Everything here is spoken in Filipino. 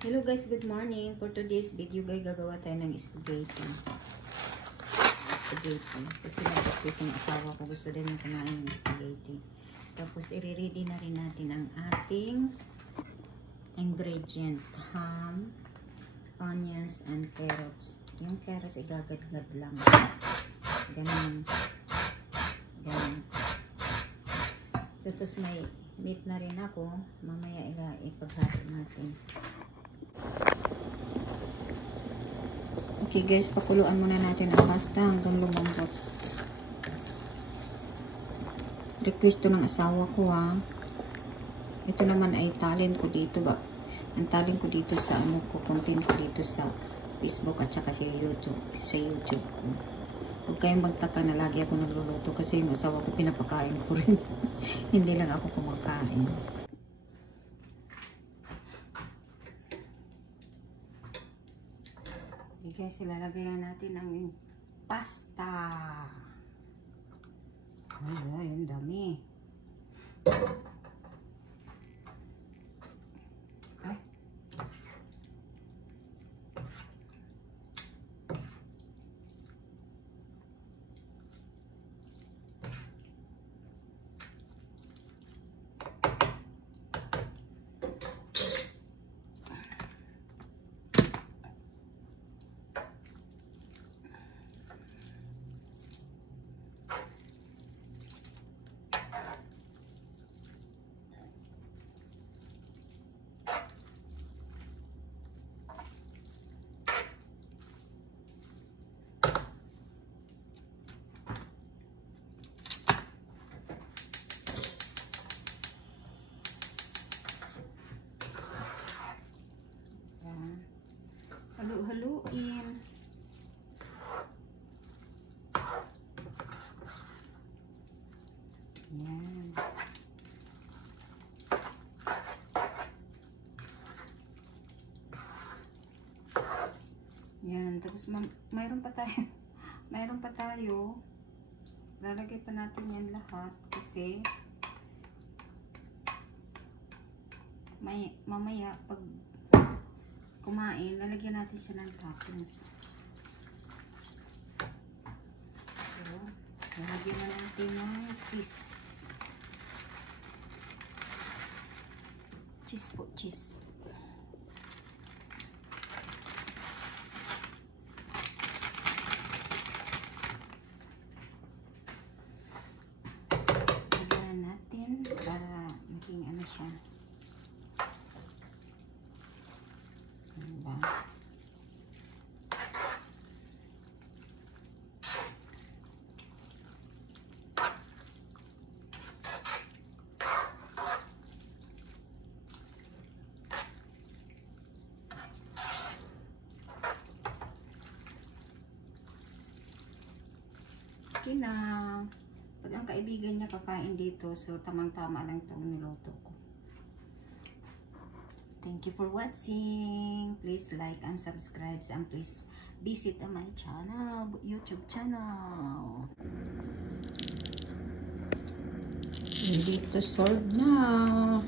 Hello guys, good morning. For today's video guys, gagawa tayo ng spaghetti. Kasi nag-request yung asawa ko, gusto din yung kumain ng spaghetti. Tapos i-ready na rin natin ang ating ingredient. Ham, onions, and carrots. Yung carrots igagadgad lang. Ganun. Tapos may meat na rin ako. Mamaya ipaghati natin. Okay guys, pakuluan muna natin ang pasta hanggang lumambot. Request to ng asawa ko ha. Ito naman ay talent ko dito ba. Ang talent ko dito sa content ko dito sa Facebook at saka sa YouTube. Huwag kayong magtaka na lagi ako nagluluto kasi yung asawa ko pinapakain ko rin. Hindi lang ako kumakain. Guys, ilalagay na natin ang pasta. Ay, ang dami. Ay. Halu-haluin. Yan. Yan. Tapos mayroon pa tayo. Mayroon pa tayo. Lalagay pa natin yan lahat kasi mamaya pag kumain, lalagyan natin siya ng toppings. So, lalagyan na natin ng cheese. Cheese po, cheese. Lalagyan natin para maging ano siya. Okay na. Pag ang kaibigan niya kakain dito, so tamang-tama lang itong niluto ko. Thank you for watching. Please like and subscribe and please visit my channel, YouTube channel. Ready to serve na.